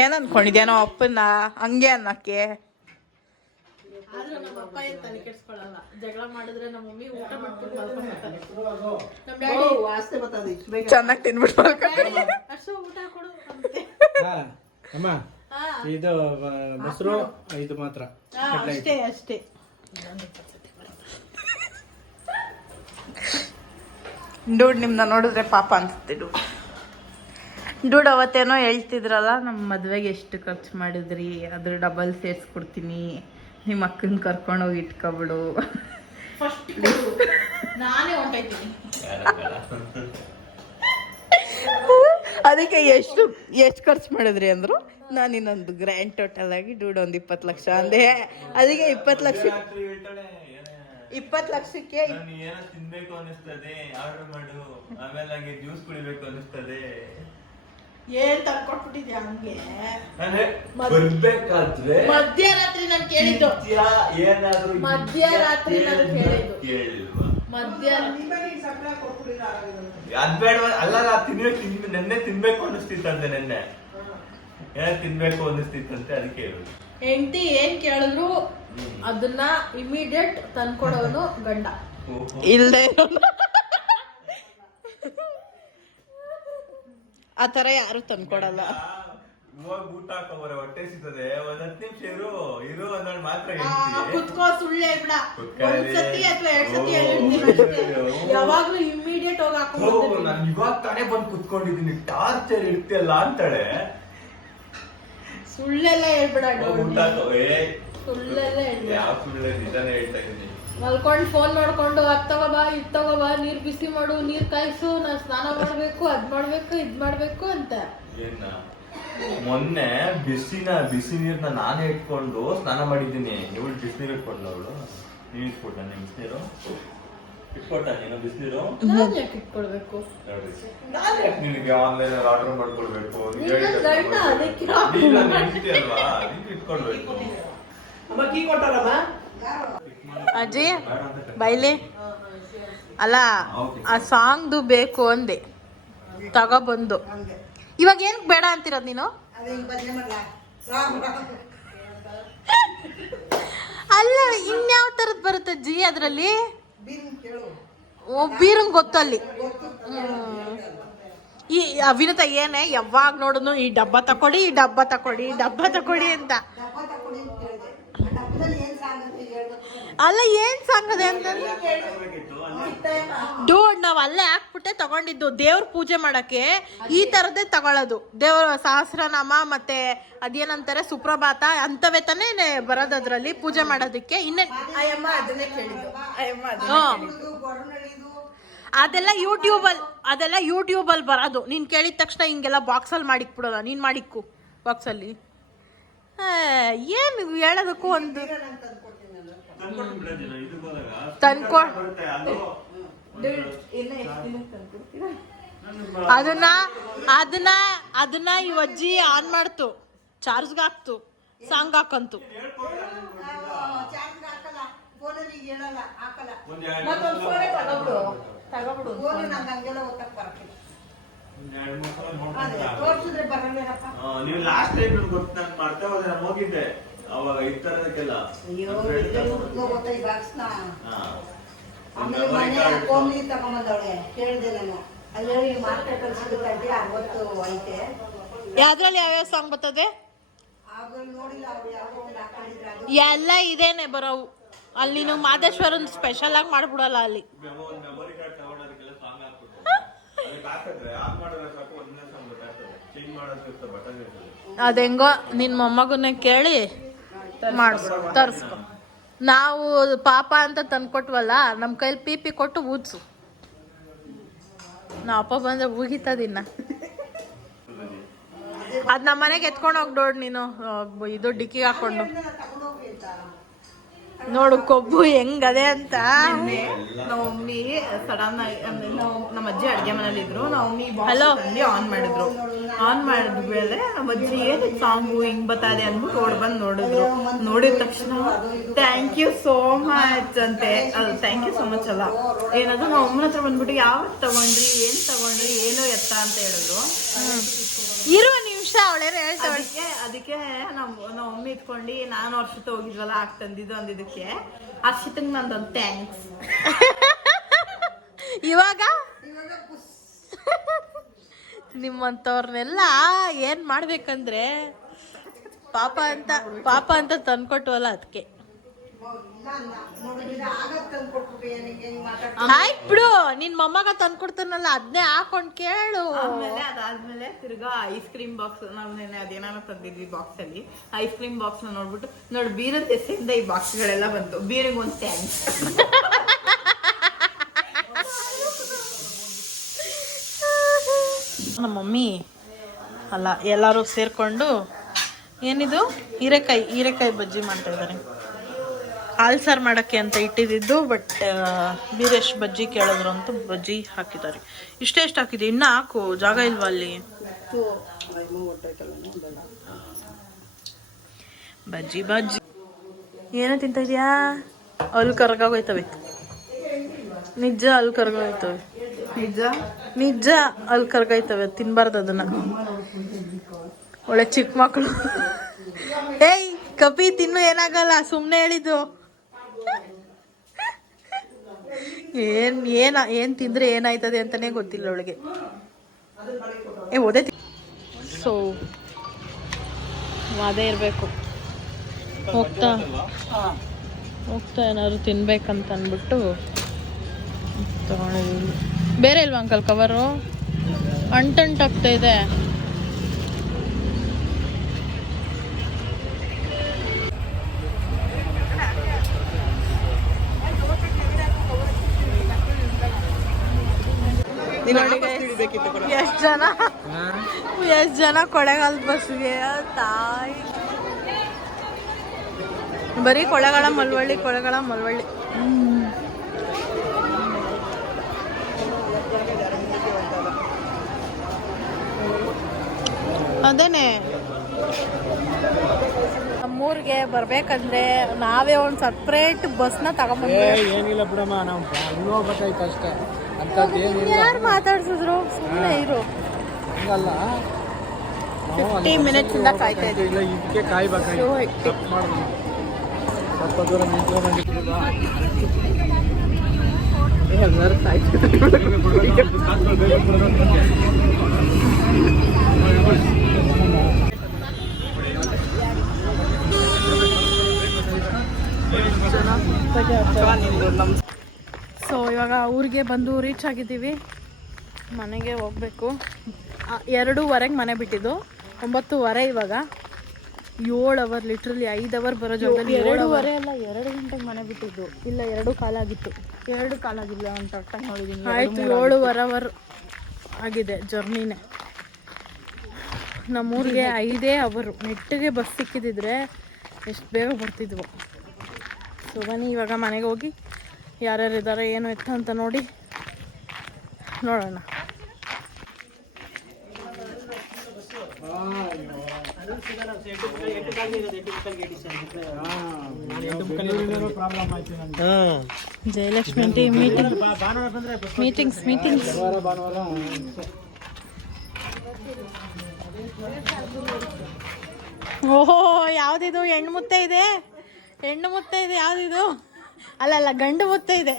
ಏನ್ ಅನ್ಕೊಂಡಿದ್ಯಾ ನಾವು ಅಪ್ಪನ ಹಂಗೆ ಅನ್ನಕ್ಕೆ? ಆದ್ರೆ ನಮ್ಮ ಅಪ್ಪ ಏನ್ ತಲೆ ಕೆಡ್ಸ್ಕೊಳಲ್ಲ. ಜಗಳ ಮಾಡಿದ್ರೆ ನಮ್ಮ ಮಮ್ಮಿ ಊಟ ಮಾಡ್ಕೊಂಡು ಮಲ್ಕೊಂಡ್ಬಿಡ್ತಾರೆ. ನಮ್ಮ ಡ್ಯಾಡಿ ವಾಸ್ತೆ ಬರ್ತದೆ, ಚೆನ್ನಾಗಿ ತಿನ್ಬಿಟ್ಟು ಮಲ್ಕೊಂಡ್ಬಿಡಿ. ಅಷ್ಟು ಊಟ ಕೊಡು ಅಂತೆ. ಅಮ್ಮ ಇದು ಮೊಸರು ಇದು ಮಾತ್ರ ಅಷ್ಟೇ ಅಷ್ಟೇ. ಡೂಡ್ ನಿಮ್ನ ನೋಡಿದ್ರೆ ಪಾಪ ಅನ್ಸುತ್ತೆ. ಡೂಡ್ ಅವತ್ತೇನೋ ಹೇಳ್ತಿದ್ರಲ್ಲ, ನಮ್ಮ ಮದ್ವೆಗೆ ಎಷ್ಟು ಖರ್ಚು ಮಾಡಿದ್ರಿ, ಅದ್ರ ಡಬಲ್ ಸೇರ್ಸ್ಕೊಡ್ತೀನಿ, ನಿಮ್ಮ ಅಕ್ಕನ ಕರ್ಕೊಂಡೋಗಿ ಇಟ್ಕೊಬಿಡು. ಫಸ್ಟ್ ನಾನೇ ಹೊಂಟೈತೀನಿ. ಅದಕ್ಕೆ ಎಷ್ಟು ಖರ್ಚು ಮಾಡಿದ್ರಿ ಅಂದ್ರು. ನಾನು ಇನ್ನೊಂದು ಗ್ರ್ಯಾಂಡ್ ಟೋಟಲ್ ಆಗಿ ಡೂಡ್ ಒಂದು 20 ಲಕ್ಷ ಅಂದೆ. ಅದಕ್ಕೆ 20 ಲಕ್ಷಕ್ಕೆ ಏನೋ ತಿನ್ಬೇಕು ಅನಿಸ್ತದೆ, ಆರ್ಡರ್ ಮಾಡು, ಆಮೇಲೆ ನಂಗೆ ಜ್ಯೂಸ್ ಕುಡಿಬೇಕು ಅನಿಸ್ತದೆ. ಏನ್ ತಂದ್ಕೊಟ್ಬಿಟ್ಟಿದ್ಯಾ ಹಂಗೆ? ಬರ್ಬೇಕಾದ್ರೆ ಮಧ್ಯರಾತ್ರಿ ನಾನು ಕೇಳಿದ್ದು. ಏನಾದ್ರು ಮಧ್ಯರಾತ್ರಿ ನಾನು ಕೇಳಿದ್ದು. ಕೇಳಿಲ್ವಾ? ಮಧ್ಯರಾತ್ರಿ ಅದ್ ಬೇಡ ಅಲ್ಲ, ನೆನ್ನೆ ತಿನ್ಬೇಕು ಅನಿಸ್ತಿತ್ತಂತೆ. ನೆನ್ನೆ ಏನ ತಿನ್ಬೇಕು ಅನಿಸ್ತಿತ್ತಂತೆ, ಅದಕ್ಕೆ ಹೇಳುದು. ಹೆಂಡತಿ ಏನ್ ಕೇಳಿದ್ರು ಅದನ್ನ ಇಮಿಡಿಯೇಟ್ ತಂದ್ಕೊಡೋನು ಗಂಡ. ಇಲ್ದೆ ಆ ಥರ ಯಾರು ತಂದ್ಕೊಡಲ್ಲ. ಇವಾಗ ಊಟ ಹಾಕೋಬರ ಹೊಟ್ಟೆ ಸಿಗ್ತದೆ ಒಂದ್ 10 ನಿಮಿಷ ಇರು ಅನ್ನೋದು ಮಾತ್ರ ಕುತ್ಕೋ ಸುಳ್ಳು ಹೇಳ್ಬಿಡ ಒಂದ್ಸತಿ ಅಥವಾ 2 ಸತಿ ಹೇಳಿರ್ತೀನಿ ಯಾವಾಗ್ಲೂ ಇಮಿಡಿಯೇಟ್ ಹೋಗಿ ಹಾಕೊಂಡು ನಾನು ಇವಾಗ ತಾನೇ ಬಂದು ಕುತ್ಕೊಂಡಿದ್ದೀನಿ ಟಾರ್ಚರ್ ಇಡ್ತಿಯಲ್ಲ ಅಂತಾಳೆ ಸುಳ್ಳೆಲ್ಲ ಹೇಳ್ಬಿಡ ಊಟ ಸುಳ್ಳೆಲ್ಲ ಹೇಳ್ಬಿಡ ಯಾವ ಸುಳ್ಳೆ ನಿಜಾನೇ ಹೇಳ್ತಾ ಇದ್ದೀನಿ ಮಲ್ಕೊಂಡು ಫೋನ್ ಮಾಡ್ಕೊಂಡು ಅದ್ ತಗೋಬಾ ಇದ್ ತಗೋಬಾ ನೀರ್ ಬಿಸಿ ಮಾಡು ನೀರ್ ಕಾಯಿಸು ನಾನ್ ಸ್ನಾನ ಮಾಡ್ಬೇಕು ಅದ್ ಮಾಡ್ಬೇಕು ಇದ್ ಮಾಡ್ಬೇಕು ಅಂತ ಏನ ಮೊನ್ನೆ ಬಿಸಿ ನೀರ್ನ ನಾನೇ ಇಟ್ಕೊಂಡು ಸ್ನಾನ ಮಾಡಿದ್ದೀನಿ ಇವಳು ಬಿಸಿನೀರು ಇಟ್ಕೊಂಡು ಅವಳು ನೀನ್ ಇಟ್ಕೊಟ್ಟ ಬಿಸಿನೀರು ಇಟ್ಕೊಟ್ಟ ನೀನು ಬಿಸಿನೀರು ನಾನ್ ಯಾಕೆ ಇಟ್ಕೊಳ್ಬೇಕು ನಾನು ಯಾಕೆ ನಿನಗೆ ಆನ್ಲೈನ್ ಆರ್ಡರ್ ಮಾಡ್ಕೊಳ್ಬೇಕು ಅಲ್ವಾ ನೀನು ಇಟ್ಕೊಳ್ಬೇಕು ಅಜ್ಜಿ ಬೈಲಿ ಅಲ್ಲ ಆ ಸಾಂಗ್ದು ಬೇಕು ಅಂದೆ ತಗೊಬಂದು ಇವಾಗ ಏನಕ್ಕೆ ಬೇಡ ಅಂತಿರೋದು ನೀನು ಅಲ್ಲ ಇನ್ಯಾವ ತರದ್ ಬರುತ್ತೆ ಅಜ್ಜಿ ಅದ್ರಲ್ಲಿ ಬೀರಂಗ್ ಗೊತ್ತಲ್ಲಿ ಈ ಅವಿನತ ಏನೇ ಯಾವಾಗ ನೋಡಿದ್ನು ಈ ಡಬ್ಬ ತಕೊಡಿ ಈ ಡಬ್ಬ ತಕೊಡಿ ಈ ಡಬ್ಬ ತಕೊಡಿ ಅಂತ ಅಲ್ಲ ಏನ್ ಸಾಂಗದೆ ಅಂತ ಡೋಡ್ ನಾವ್ ಅಲ್ಲೇ ಹಾಕ್ಬಿಟ್ಟೆ ತಗೊಂಡಿದ್ದು ದೇವ್ರ ಪೂಜೆ ಮಾಡಕ್ಕೆ ಈ ತರದೇ ತಗೊಳ್ಳೋದು ದೇವ್ರ ಸಹಸ್ರನಾಮ ಮತ್ತೆ ಅದೇನಂತಾರೆ ಸುಪ್ರಭಾತ ಅಂತವೇ ತಾನೇ ಬರೋದು ಅದ್ರಲ್ಲಿ ಪೂಜೆ ಮಾಡೋದಕ್ಕೆ ಇನ್ನೇ ಅದೆಲ್ಲ ಯೂಟ್ಯೂಬಲ್ಲಿ ಬರೋದು ನೀನ್ ಕೇಳಿದ ತಕ್ಷಣ ಹಿಂಗೆಲ್ಲ ಬಾಕ್ಸಲ್ಲಿ ಮಾಡಿಕ್ಬಿಡೋದ ನೀನ್ ಮಾಡಿಕ್ಕು ಬಾಕ್ಸಲ್ಲಿ ಏನು ಹೇಳೋದಕ್ಕೂ ಒಂದು ಅದನ್ನ ಈ ಅಜ್ಜಿ ಆನ್ ಮಾಡ್ತು ಚಾರ್ಜ್ಗೆ ಹಾಕ್ತು ಸಾಂಗ್ ಹಾಕಂತು ನೀವು ಲಾಸ್ಟ್ ಟೈಮ್ ಗೊತ್ತು ನಾನು ಮಾಡ್ತಾ ಹೋದೆ ನಾನು ಹೋಗಿದ್ದೆ ಅವಾಗ ಇತ್ತರದಕ್ಕೆಲ್ಲ ಯಾವ್ದ್ರಲ್ಲಿ ಯಾವ್ಯಾವ ಸಾಂಗ್ ಬರ್ತದೆ ಎಲ್ಲ ಇದೇನೆ ಬರೋವು ಅಲ್ಲಿ ನೀನು ಮಾದೇಶ್ವರನ್ ಸ್ಪೆಷಲ್ ಆಗಿ ಮಾಡ್ಬಿಡಲ್ಲ ಅಲ್ಲಿ ಅದೆಂಗೋ ನಿನ್ ಮೊಮ್ಮಗನ್ನ ಕೇಳಿ ಮಾಡಿಸ್ಕೊ ತರಿಸ್ಕೊ ನಾವು ಪಾಪ ಅಂತ ತಂದ್ಕೊಟ್ವಲ್ಲ ನಮ್ಮ ಕೈಲಿ ಪಿ ಕೊಟ್ಟು ಊದ್ಸು ನಾ ಅಪ್ಪ ಬಂದ್ರೆ ಊಗಿತದಿನ್ನ ಅದ್ ನಮ್ಮ ಮನೆಗೆ ಎತ್ಕೊಂಡು ಹೋಗಿ ನೋಡು ನೀನು ಇದು ಡಿಕ್ಕಿಗೆ ಹಾಕೊಂಡು ನೋಡು ಕೊಬ್ಬು ಹೆಂಗದೆ ಅಂತ ನಮ್ಮ ಮಮ್ಮಿ ಸಡನ್ ಆಗಿ ನಮ್ಮ ಅಜ್ಜಿ ಅಡ್ಗೆ ಮನೇಲಿ ಇದ್ರು ನಮ್ಮ ಮಮ್ಮಿ ಹಲೋ ಆನ್ ಮಾಡಿದ್ಮೇಲೆ ನಮ್ಮ ಅಜ್ಜಿ ಏನು ಸಾಂಗು ಹಿಂಗ್ ಬತ್ತದೆ ಅಂದ್ಬಿಟ್ಟು ಓಡ್ ಬಂದು ನೋಡಿದ ತಕ್ಷಣ ಥ್ಯಾಂಕ್ ಯು ಸೋ ಮಚ್ ಅಂತೆ ಅದು ಥ್ಯಾಂಕ್ ಯು ಸೋ ಮಚ್ ಅಲ್ಲ ಏನದು ನಮ್ಮ ಅಮ್ಮನ ಹತ್ರ ಬಂದ್ಬಿಟ್ಟು ಯಾವತ್ತು ತಗೊಂಡ್ರಿ ಏನೋ ಎತ್ತ ಅಂತ ಹೇಳಿದ್ರು ಇರುವ ನಿಮಿಷ ಅವಳೇನು ಹೇಳ್ತಾಳೆ ಅದಕ್ಕೆ ನಮ್ಮ ಮಮ್ಮಿ ಇಟ್ಕೊಂಡು ನಾನು ವರ್ಷ ಹೋಗಿದ್ವಲ್ಲ ತಂದಿದ್ದು ಅಂದಿದ್ದಕ್ಕೆ ಅರ್ಷಿತಂಗ್ ನಂದೊಂದು ಥ್ಯಾಂಕ್ಸ್ ಇವಾಗ ನಿಮ್ಮಂತವ್ರನ್ನೆಲ್ಲ ಏನ್ ಮಾಡ್ಬೇಕಂದ್ರೆ ಪಾಪ ಅಂತ ತಂದ್ಕೊಟ್ವಲ್ಲ ಅದಕ್ಕೆ ಆಯ್ತು ಬಿಡು ನಿನ್ ಮೊಮ್ಮಗ ತಂದ್ಕೊಡ್ತಾನಲ್ಲ ಅದನ್ನೇ ಹಾಕೊಂಡ್ ಕೇಳು ಅದಾದ್ಮೇಲೆ ತಿರ್ಗಾ ಐಸ್ ಕ್ರೀಮ್ ಬಾಕ್ಸ್ ನಾವು ನೆನೆ ಅದೇನಾರ ತಂದಿದ್ವಿ ಬಾಕ್ಸ್ ಅಲ್ಲಿ ಐಸ್ ಕ್ರೀಮ್ ಬಾಕ್ಸ್ ನ ನೋಡ್ಬಿಟ್ಟು ನೋಡಿ ಬೀರದ ಹೆಸರಿಂದ ಈ ಬಾಕ್ಸ್ ಗಳೆಲ್ಲ ಬಂತು ಬೀರಿಗೆ ಒಂದು ಥ್ಯಾಂಕ್ಸ್ ನಮ್ಮ ಮಮ್ಮಿ ಅಲ್ಲ ಎಲ್ಲರೂ ಸೇರ್ಕೊಂಡು ಏನಿದು ಹೀರೆಕಾಯಿ ಬಜ್ಜಿ ಮಾಡ್ತಾ ಇದ್ದಾರೆ ಹಾಲು ಸಾರು ಮಾಡೋಕ್ಕೆ ಅಂತ ಇಟ್ಟಿದ್ದು ಬಟ್ ಬೀರೇಶ್ ಬಜ್ಜಿ ಕೇಳಿದ್ರು ಅಂತ ಬಜ್ಜಿ ಹಾಕಿದ್ದಾರೆ ಇಷ್ಟೇ ಎಷ್ಟು ಹಾಕಿದೆ ಇನ್ನೂ ಹಾಕು ಜಾಗ ಇಲ್ವಾ ಅಲ್ಲಿ ಬಜ್ಜಿ ಏನು ತಿಂತ ಇದೆಯಾ ಅಲ್ಲಿ ಕರ್ಗೋಯ್ತವೆ ನಿಜ ಅಲ್ಲಿ ಕರ್ಗೋಯ್ತವೆ ನಿಜ ಅಲ್ಲಿ ಕರ್ಗೋಯ್ತವೆ ತಿನ್ಬಾರ್ದು ಅದನ್ನ ಒಳ್ಳೆ ಚಿಕ್ಕ ಮಕ್ಕಳು ಏಯ್ ಕಪಿ ತಿನ್ನು ಏನಾಗಲ್ಲ ಸುಮ್ಮನೆ ಹೇಳಿದ್ದು ಏನ್ ತಿಂದ್ರೆ ಏನಾಯ್ತದೆ ಅಂತಾನೆ ಗೊತ್ತಿಲ್ಲ ಅವಳಿಗೆ ಓದೇ ಸೊ ಅದೇ ಇರಬೇಕು. ಹೋಗ್ತಾ ಹೋಗ್ತಾ ಏನಾದ್ರು ತಿನ್ಬೇಕಂತ ಅಂದ್ಬಿಟ್ಟು ತಗೊಂಡಿದ್ದೀವಿ. ಬೇರೆ ಇಲ್ವಾ ಅಂಕಲ್ ಕವರು? ಅಂಟಂಟಾಗ್ತಾ ಇದೆ. ಎಷ್ಟು ಜನ ಕೊಳ್ಳೇಗಾಲ ಬಸ್ಗೆ ತಾಯಿ, ಬರೀ ಕೊಳ್ಳೇಗಾಲ ಮಳವಳ್ಳಿ ಕೊಳ್ಳೇಗಾಲ ಮಳವಳ್ಳಿ. ಅದೇನೆ ನಮ್ಮೂರಿಗೆ ಬರ್ಬೇಕಂದ್ರೆ ನಾವೇ ಒಂದು ಸಪ್ರೇಟ್ ಬಸ್ನ ತಗೊಂಡ್ಬಂದ್ವಿ. ಏನಿಲ್ಲ ಬಿಡಮ್ಮ, ನಾವು ಗೊತ್ತಾಯ್ತು ಅಷ್ಟೇ. ಯಾರು ಮಾತಾಡ್ಸಿದ್ರು? ಸುಮ್ಮನೆ ಇರು. 50 ಮಿನಿಟ್ಸ್ ಇಂದ ಕಾಯ್ತಾ ಇದ್ದೀವಿ. ಇದಕ್ಕೆ ಕಾಯ್ಬೇಕು. ಸ್ವಲ್ಪ ದೂರ ಸೊ ಇವಾಗ ಊರಿಗೆ ಬಂದು ರೀಚ್ ಆಗಿದ್ದೀವಿ. ಮನೆಗೆ ಹೋಗ್ಬೇಕು. 2:15 ಮನೆ ಬಿಟ್ಟಿದ್ದು, 9:30 ಇವಾಗ. 7 ಅವರ್, ಲಿಟ್ರಲಿ 5 ಅವರ್ ಬರೋ ಜಾಗದಲ್ಲಿ 7:15 ಅಲ್ಲ 2 ಗಂಟೆಗೆ ಮನೆ ಬಿಟ್ಟಿದ್ದು. ಇಲ್ಲ 2 ಕಾಲಾಗಿತ್ತು. 2 ಕಾಲಾಗಿಲ್ಲ ಅಂತ ಟೈಮ್ ನೋಡಿದ್ದೀನಿ. ಆಯಿತು 7.5 ಅವರ್ ಆಗಿದೆ ಜರ್ನಿನೇ. ನಮ್ಮೂರಿಗೆ 5 ಅವರು. ನೆಟ್ಟಿಗೆ ಬಸ್ ಸಿಕ್ಕಿದ್ರೆ ಎಷ್ಟು ಬೇಗ ಬರ್ತಿದ್ವು. ಸೊ ಬನ್ನಿ ಇವಾಗ ಮನೆಗೆ ಹೋಗಿ ಯಾರ್ಯಾರಿದ್ದಾರೆ ಏನು ಎತ್ತ ಅಂತ ನೋಡಿ ನೋಡೋಣ. ಜಯಲಕ್ಷ್ಮಿ ಮೀಟಿಂಗ್ಸ್ ಓಹೋ, ಯಾವ್ದಿದು? ಹೆಣ್ಣು ಮುತ್ತೆ ಇದೆ ಯಾವ್ದಿದು? ಅಲ್ಲ ಗಂಡು ಮುತ್ತೆ ಇದೆ.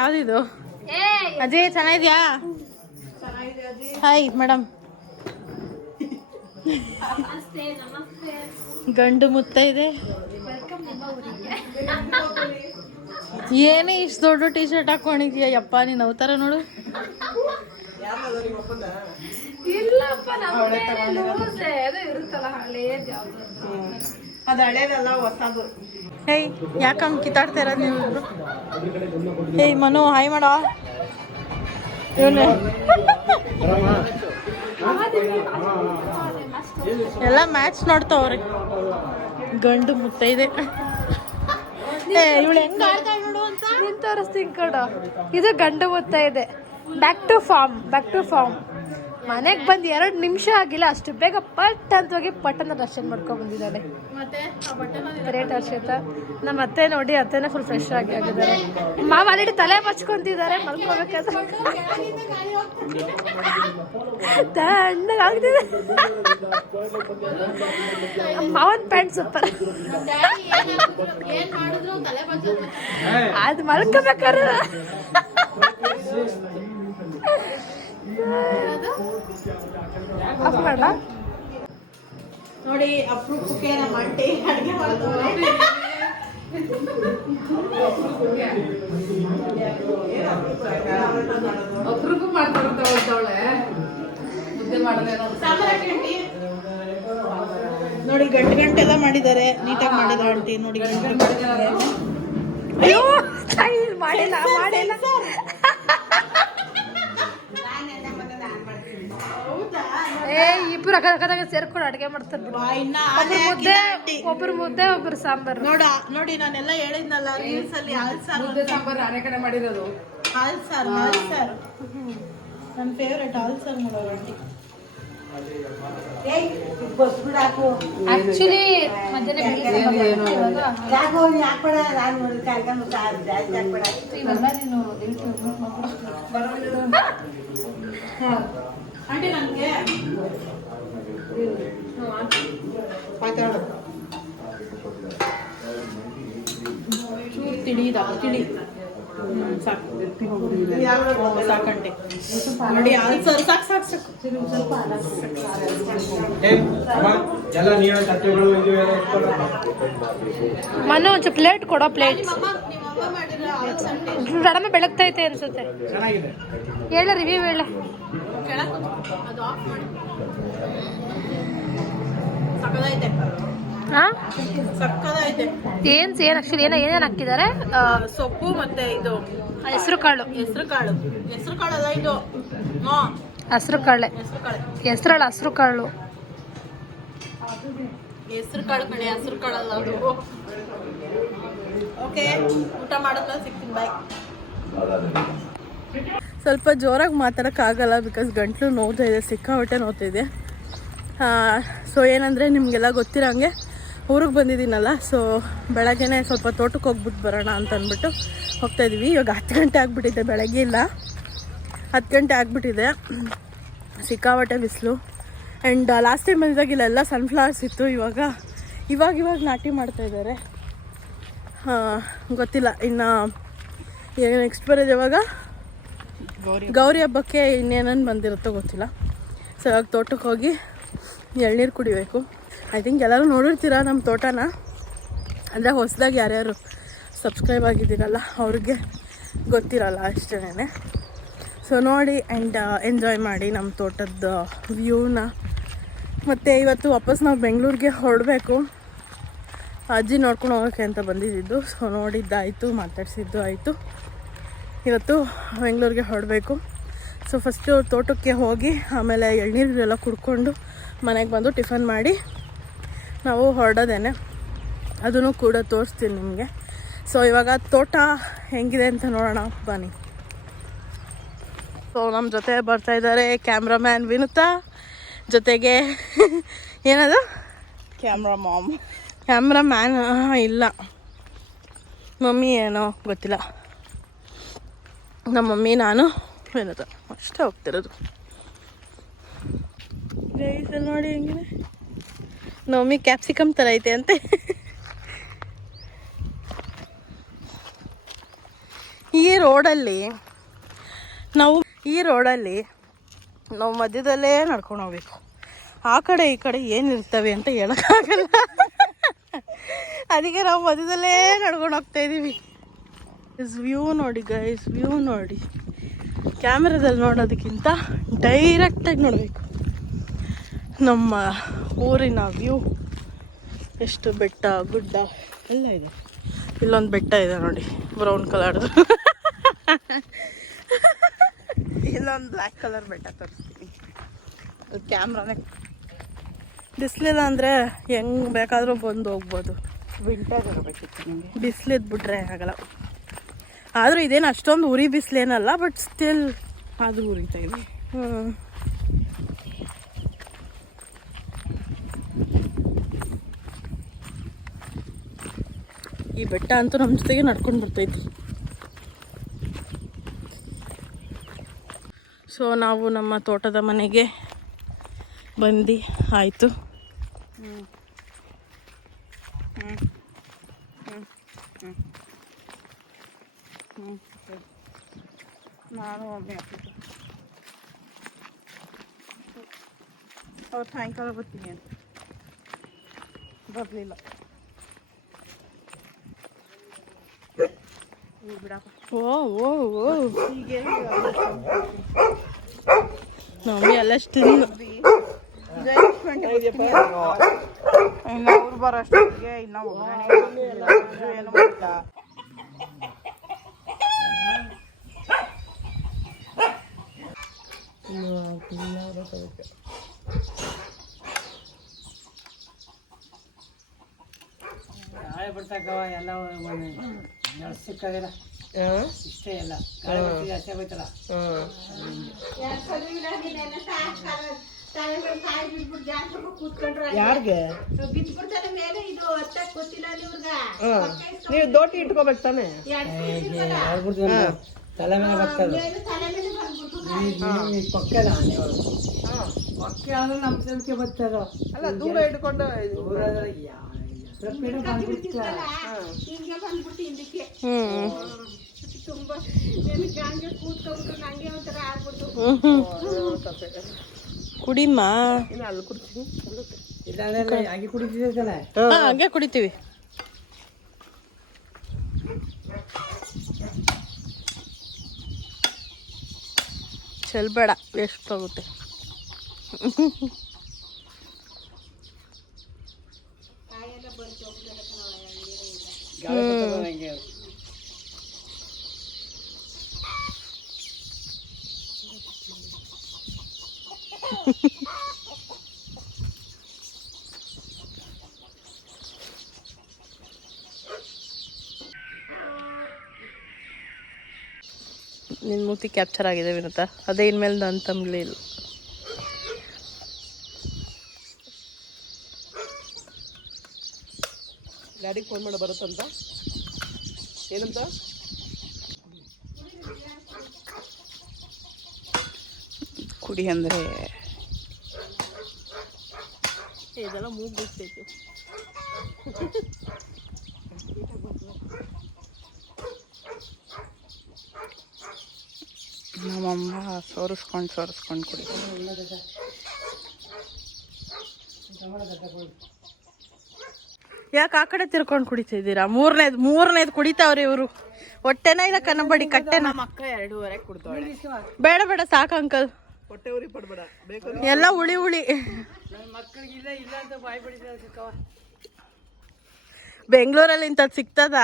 ಯಾವ್ದಿದು? ಅಜಯ್ ಚೆನ್ನಾಗಿದ್ಯಾ? Hi madam. ಗಂಡು ಮುತ್ತ ಇದೆ. ಏನೇ ಇಷ್ಟು ದೊಡ್ಡ ಟೀ ಶರ್ಟ್ ಹಾಕೊಂಡಿದ್ಯಾ ಯಪ್ಪ, ನೀನು ಅವತಾರ ನೋಡು. ಹೇಯ್, ಯಾಕಂಗ್ ಕಿತ್ತಾಡ್ತಾ ಇರೋದು ನೀವು? ಹೇಯ್ ಮನು, ಹಾಯ್ ಮಾಡ. ಎಲ್ಲ ಮ್ಯಾಚ್ ನೋಡ್ತಾವ್ರಿ. ಗಂಡು ಮುತ್ತೈದೆ. ಇವಳು ಹೆಂಗ ಆಡ್ತಾ ನೋಡು ಅಂತ ತೋರಿಸ್ತೀನಿ ಕಡ. ಇದು ಗಂಡು ಮುತ್ತೈದೆ. Back to farm. ಮನೆಗೆ ಬಂದು 2 ನಿಮಿಷ ಆಗಿಲ್ಲ, ಅಷ್ಟು ಬೇಗ ಪಟ್ ಅಂತ ಹೋಗಿ ಪಟ್ಟನ ದರ್ಶನ ಮಾಡ್ಕೊಂಡ್ ಬಂದಿದ್ದಾನೆ. ಗ್ರೇಟ್ ಹರ್ಷಿತ. ನಮ್ಮ ಅತ್ತೆ ನೋಡಿ, ಅತ್ತೆನೇ ಫುಲ್ ಫ್ರೆಶ್ ಆಗಿದ್ದಾರೆ. ಮಾವ ಆಲ್ರೆಡಿ ತಲೆ ಬಚ್ಕೊಂತಿದ್ದಾರೆ ಮಲ್ಕೋಬೇಕಾದ್ರೆ. ತಣ್ಣಗಾಗ್ತಿದೆ. ಮಾವನ್ ಪ್ಯಾಂಟ್ ಸೂಪರ್. ಅದು ಮಲ್ಕೋಬೇಕಾದ್ರೆ ನೋಡಿ. ಅಪ್ರೂಪಕ್ಕೆ ನಮ್ಮ ಆಂಟಿ ಅಡುಗೆ ಮಾಡ್ತಾರೆ. ಅಪ್ರೂಪ ಮಾಡ್ತಾಳೆ ಮುದ್ದೆ ಮಾಡೋದೇ ನೋಡಿ. ಗಂಟೆಲ್ಲ ಮಾಡಿದ್ದಾರೆ, ನೀಟಾಗಿ ಮಾಡಿದ್ದಾರೆ ಆಂಟಿ ನೋಡಿ. ಅಯ್ಯೋ ಮಾಡಿಲ್ಲ. ಇಬ್ರು ಅಕ್ಕದಾಗ ಸೇರ್ಕೊಂಡು ಅಡುಗೆ ಮಾಡ್ತಾರೆ. ಒಬ್ರು ಮುದ್ದೆ ಒಬ್ರು ಸಾಂಬಾರ್. ನೋಡಿ ನಾನೆಲ್ಲ ಹೇಳಿದ್ನಲ್ಲ ರೀಲ್ಸ್ ಅಲ್ಲಿ. ಮುದ್ದೆ ಸಾಂಬಾರ್ ನಾನೇ ಕಡೆ ಮಾಡಿರೋದು. ಹಾಲ್ ಸಾರ್ ನನ್ನ ಫೇವ್ರೇಟ್. ಹಾಲ್ ಸಾರ್ ಮಾಡೋರು ಆಂಟಿ. ಆಕ್ಚುಲಿ ಆಂಟಿ ನನಗೆ ತಿಳಿ ಸಾಕಂಟೆ ನೋಡಿ ಆನ್ಸರ್ ಸಾಕು ಎಲ್ಲ ನೀರು ತಟ್ಟೆಗಳು ಇದು ಎಲ್ಲ ಇಟ್ಕೊಳ್ಳೋದು. ಮನು ಒಂಚೂರು ಪ್ಲೇಟ್ ಕೊಡೋ ಪ್ಲೇಟ್ ನಿಮ್ಮಮ್ಮ ಮಾಡಿರೋ ಅಲಸಂಡೆ ಕಡಿಮೆ ಬೆಳಗ್ತೈತೆ ಅನ್ಸುತ್ತೆ. ಚೆನ್ನಾಗಿದೆ. ಹೇಳ ರಿವ್ಯೂ ಹೇಳ. ಕೆಳಗೆ ಅದು ಆಫ್ ಮಾಡಿ ಸಕ್ಕದಾಯ್ತೆ ಹಾ ಸಕ್ಕದಾಯ್ತೆ ಏನ್ ಆಕ್ಚುಲಿ ಏನೇನು ಹಾಕಿದ್ದಾರೆ? ಸೊಪ್ಪು ಮತ್ತೆ ಇದು ಹೆಸರು ಕಾಳು. ಹೆಸರು ಕಾಳು ಅಲ್ಲ ಇದು ಹಸಿರು ಕಾಳೆ ಹೆಸರಲ್ಲ ಹಸಿರು ಕಾಳು. ಹೆಸರು ಕಾಳು ಕಣೆ ಹಸಿರು ಕಾಳಲ್ಲ ಅದು. ಓಕೆ ಊಟ ಮಾಡಿದ್ಮೇಲೆ ಸಿಗ್ತೀನಿ ಬಾಯ್. ಸ್ವಲ್ಪ ಜೋರಾಗಿ ಮಾತಾಡೋಕ್ಕಾಗಲ್ಲ ಬಿಕಾಸ್ ಗಂಟ್ಲು ನೋವ್ತಾ ಇದೆ, ಸಿಕ್ಕಾಪಟ್ಟೆ ನೋವ್ತಿದೆ. ಸೊ ಏನಂದರೆ ನಿಮಗೆಲ್ಲ ಗೊತ್ತಿರೋಂಗೆ ಊರಿಗೆ ಬಂದಿದ್ದೀನಲ್ಲ, ಸೊ ಬೆಳಗ್ಗೆನೇ ಸ್ವಲ್ಪ ತೋಟಕ್ಕೆ ಹೋಗ್ಬಿಟ್ಟು ಬರೋಣ ಅಂತ ಅಂದ್ಬಿಟ್ಟು ಹೋಗ್ತಾಯಿದ್ದೀವಿ. ಇವಾಗ 10 ಗಂಟೆ ಆಗಿಬಿಟ್ಟಿದೆ, ಬೆಳಗ್ಗೆ ಇಲ್ಲ 10 ಗಂಟೆ ಆಗಿಬಿಟ್ಟಿದೆ. ಸಿಕ್ಕಾಪಟ್ಟೆ ಬಿಸಿಲು. ಆ್ಯಂಡ್ ಲಾಸ್ಟ್ ಟೈಮ್ ಬಂದಿದ್ದಾಗ ಇಲ್ಲೆಲ್ಲ ಸನ್ಫ್ಲವರ್ಸ್ ಇತ್ತು. ಇವಾಗ ನಾಟಿ ಮಾಡ್ತಾಯಿದ್ದಾರೆ. ಗೊತ್ತಿಲ್ಲ ಇನ್ನು ನೆಕ್ಸ್ಟ್ ಬರೋದು ಯಾವಾಗ, ಗೌರಿ ಹಬ್ಬಕ್ಕೆ ಇನ್ನೇನೇನು ಬಂದಿರುತ್ತೋ ಗೊತ್ತಿಲ್ಲ. ಸೊ ಇವಾಗ ತೋಟಕ್ಕೆ ಹೋಗಿ ಎಳ್ನೀರು ಕುಡಿಬೇಕು. ಐ ಥಿಂಕ್ ಎಲ್ಲರೂ ನೋಡಿರ್ತೀರ ನಮ್ಮ ತೋಟನ, ಅಂದರೆ ಹೊಸದಾಗಿ ಯಾರ್ಯಾರು ಸಬ್ಸ್ಕ್ರೈಬ್ ಆಗಿದ್ದೀರಲ್ಲ ಅವ್ರಿಗೆ ಗೊತ್ತಿರಲ್ಲ ಅಷ್ಟೇ. ಸೊ ನೋಡಿ ಆ್ಯಂಡ್ ಎಂಜಾಯ್ ಮಾಡಿ ನಮ್ಮ ತೋಟದ ವ್ಯೂನ. ಮತ್ತು ಇವತ್ತು ವಾಪಸ್ ನಾವು ಬೆಂಗಳೂರಿಗೆ ಹೊರಡಬೇಕು. ಅಜ್ಜಿ ನೋಡ್ಕೊಂಡು ಹೋಗೋಕ್ಕೆ ಅಂತ ಬಂದಿದ್ದು. ಸೊ ನೋಡಿದ್ದಾಯಿತು, ಮಾತಾಡ್ಸಿದ್ದು ಆಯಿತು. ಇವತ್ತು ಬೆಂಗಳೂರಿಗೆ ಹೊರಡಬೇಕು. ಸೊ ಫಸ್ಟು ತೋಟಕ್ಕೆ ಹೋಗಿ ಆಮೇಲೆ ಎಳ್ನೀರೆಲ್ಲ ಕುಡ್ಕೊಂಡು ಮನೆಗೆ ಬಂದು ಟಿಫನ್ ಮಾಡಿ ನಾವು ಹೊರಡೋದೇನೆ. ಅದನ್ನು ಕೂಡ ತೋರಿಸ್ತೀನಿ ನಿಮಗೆ. ಸೊ ಇವಾಗ ತೋಟ ಹೆಂಗಿದೆ ಅಂತ ನೋಡೋಣ ಬನ್ನಿ. ಸೊ ನಮ್ಮ ಜೊತೆ ಬರ್ತಾಯಿದ್ದಾರೆ ಕ್ಯಾಮ್ರಾಮ್ಯಾನ್ ವಿನುತಾ, ಜೊತೆಗೆ ಏನದು ಕ್ಯಾಮ್ರಾಮ್ಯಾನ್ ಇಲ್ಲ, ಮಮ್ಮಿ ಏನೋ ಗೊತ್ತಿಲ್ಲ. ನಮ್ಮ ಮಮ್ಮಿ ನಾನು ವಿನುತಾ ಅಷ್ಟೇ ಹೋಗ್ತಿರೋದು. ನೋಡಿ ಹೆಂಗಿದೆ ನಮ್ಮಿ ಕ್ಯಾಪ್ಸಿಕಮ್ ಥರ ಐತೆ ಅಂತೆ. ಈ ರೋಡಲ್ಲಿ ನಾವು ಮಧ್ಯದಲ್ಲೇ ನಡ್ಕೊಂಡು ಹೋಗ್ಬೇಕು. ಆ ಕಡೆ ಈ ಕಡೆ ಏನಿರ್ತವೆ ಅಂತ ಹೇಳೋಕ್ಕಾಗಲ್ಲ. ಅದಕ್ಕೆ ನಾವು ಮಧ್ಯದಲ್ಲೇ ನಡ್ಕೊಂಡು ಹೋಗ್ತಾಯಿದ್ದೀವಿ. ವ್ಯೂ ನೋಡಿ ಗೈಸ್, ವ್ಯೂ ನೋಡಿ. ಕ್ಯಾಮ್ರಾದಲ್ಲಿ ನೋಡೋದಕ್ಕಿಂತ ಡೈರೆಕ್ಟಾಗಿ ನೋಡಬೇಕು ನಮ್ಮ ಊರಿನ ವ್ಯೂ. ಎಷ್ಟು ಬೆಟ್ಟ ಗುಡ್ಡ ಎಲ್ಲ ಇದೆ. ಇಲ್ಲೊಂದು ಬೆಟ್ಟ ಇದೆ ನೋಡಿ, ಬ್ರೌನ್ ಕಲರ್ದು. ಇಲ್ಲೊಂದು ಬ್ಲ್ಯಾಕ್ ಕಲರ್ ಬೆಟ್ಟ ತೋರಿಸ್ತೀನಿ. ಅಲ್ಲಿ ಕ್ಯಾಮ್ರಾನೇ ಬಿಸಿಲಿಲ್ಲ ಅಂದರೆ ಹೆಂಗೆ ಬೇಕಾದರೂ ಬಂದು ಹೋಗ್ಬೋದು. ವಿಂಟರ್ ಇರಬೇಕಿತ್ತು ನಿಮಗೆ, ಬಿಸಿಲಿದ್ಬಿಟ್ರೆ ಆಗಲ್ಲ. ಆದರೂ ಇದೇನು ಅಷ್ಟೊಂದು ಉರಿ ಬಿಸಿಲೇನಲ್ಲ, ಬಟ್ ಸ್ಟಿಲ್ ಅದು ಉರಿತಾ ಇದೆ. ಈ ಬೆಟ್ಟ ಅಂತೂ ನಮ್ಮ ಜೊತೆಗೆ ನಡ್ಕೊಂಡು ಬರ್ತೈತಿ. ಸೊ ನಾವು ನಮ್ಮ ತೋಟದ ಮನೆಗೆ ಬಂದು ಆಯಿತು. ನಾನು ಒಮ್ಮೆ ಅವ್ರು ಸಾಯಂಕಾಲ ಬರ್ತೀನಿ ಅಂತ ಬರಲಿಲ್ಲ. ಹೀಗೆ ನಮ್ಮಿ ಎಲ್ಲಷ್ಟು ತಿಂದು ಇನ್ನು ಅವ್ರು ಬರೋಷ್ಟೊತ್ತಿಗೆ ಇನ್ನೂ ಒಗ್ಗರಣೆ ಏನು ಮಾಡ್ತಾ. ನಾಳೆ ಬಿಡ್ತಾಕವ ಎಲ್ಲ ಸಿಕ್ಕದಿಲ್ಲ ಇಷ್ಟೇ ಎಲ್ಲ ಜಾಸ್ತಿ ಆಗೋಯ್ತಲ್ಲ. ಯಾರಿಗೆ ನೀವು ದೋಟಿ ಇಟ್ಕೋಬೇಕು ತಾನೆ. ತಲೆ ಮೇಲೆ ಬರ್ತದೆ ಪಕ್ಕದ ಪಕ್ಕ ಆದ್ರೆ ನಮ್ಮ ಸಂಖ್ಯೆ ಬರ್ತದ. ಅಲ್ಲ ದೂರ ಇಟ್ಕೊಂಡು ತುಂಬಾ ಹಂಗೆ ಕೂತ್ಕೊಂಡ್ಬಿಟ್ರು ನಂಗೆ ಒಂಥರ ಆಗ್ಬಿಡ್ತು. ಕುಡಿಮ್ಮ. ಅಲ್ಲಿ ಕುಡ್ತೀನಿ ಹಾಗೆ ಕುಡಿತಿದ್ದಲ್ಲ. ಹಂಗೆ ಕುಡಿತೀವಿ. ಚೆಲ್ಬೇಡ, ವೇಸ್ಟ್ ಆಗುತ್ತೆ. ನಿನ್ನ ಮೂತಿ ಕ್ಯಾಪ್ಚರ್ ಆಗಿದೆ ವಿನುತಾ, ಅದೇ ಇನ್ಮೇಲೆ ನನ್ನ ತಂಬ್ಲಿ ಇಲ್ಲ. ಡ್ಯಾಡಿಗೆ ಫೋನ್ ಮಾಡಿ ಬರುತ್ತಂತ. ಏನಂತ? ಕುಡಿ ಅಂದರೆ ಇದೆಲ್ಲ ಮೂಗು ಬಿಡ್ತೈತಿ. ನಮ್ಮಮ್ಮ ಸೋರಿಸ್ಕೊಂಡು ಕುಡಿ. ಯಾಕೆ ಆ ಕಡೆ ತಿರ್ಕೊಂಡು ಕುಡಿತಿದ್ದೀರಾ? ಮೂರನೇದು ಕುಡಿತಾವ್ರಿ ಇವರು. ಹೊಟ್ಟೆನ ಇಲ್ಲ ಕನ್ನಂಬಡಿ ಕಟ್ಟೆನ. ಅಕ್ಕ 2:30 ಕುಡ್ತಾಳೆ. ಬೇಡ ಸಾಕು ಅಂಕಲ್, ಹೊಟ್ಟೆ ಉರಿ ಪಡ್ಬೇಡ. ಎಲ್ಲ ಹುಳಿ ನನ್ನ ಮಕ್ಕಳಿಗೆ ಇಲ್ಲ ಅಂತ ಬಾಯ್ ಬಿಡಿದ ಸಿಕ್ಕವ. ಬೆಂಗಳೂರಲ್ಲಿ ಇಂಥದ್ದು ಸಿಗ್ತದ?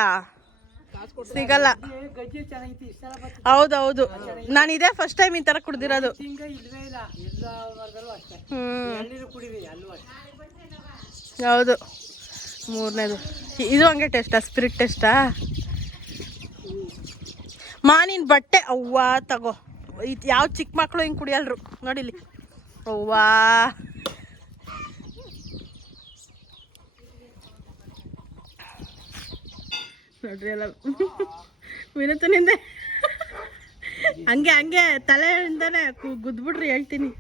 ಸಿಗಲ್ಲ. ಗಜ್ಜಿ ಚೆನ್ನಾಗಿತ್ತು ಇಷ್ಟ. ಹೌದೌದು, ನಾನು ಇದೇ ಫಸ್ಟ್ ಟೈಮ್ ಈ ತರ ಕುಡ್ದಿರೋದು. ಹಿಂಗ ಇಲ್ವೇ ಇಲ್ಲ, ಎಲ್ಲ ವರ್ಗದಲ್ಲೂ ಅಷ್ಟೇ. ಎಳ್ನೀರು ಕುಡಿವಿ ಅಲ್ಲೂ ಅಷ್ಟೇ. ಹೌದು. ಮೂರನೇದು ಇದು ಹಂಗೆ ಟೇಸ್ಟಾ? ಸ್ಪಿರಿಟ್ ಟೇಸ್ಟಾ? ಮಾನಿನ ಬಟ್ಟೆ ಅವ್ವಾ ತಗೋ. ಯಾವ ಚಿಕ್ಕ ಮಕ್ಕಳು ಹಿಂಗೆ ಕುಡಿಯಲ್ರು ನೋಡಿಲಿ. ಅವ್ವಾ ನೋಡ್ರಿ ಎಲ್ಲ ವಿನತನಿಂದ ಹಂಗೆ ತಲೆಯಿಂದಾನೆ ಗುದ್ಬಿಡ್ರಿ ಹೇಳ್ತೀನಿ.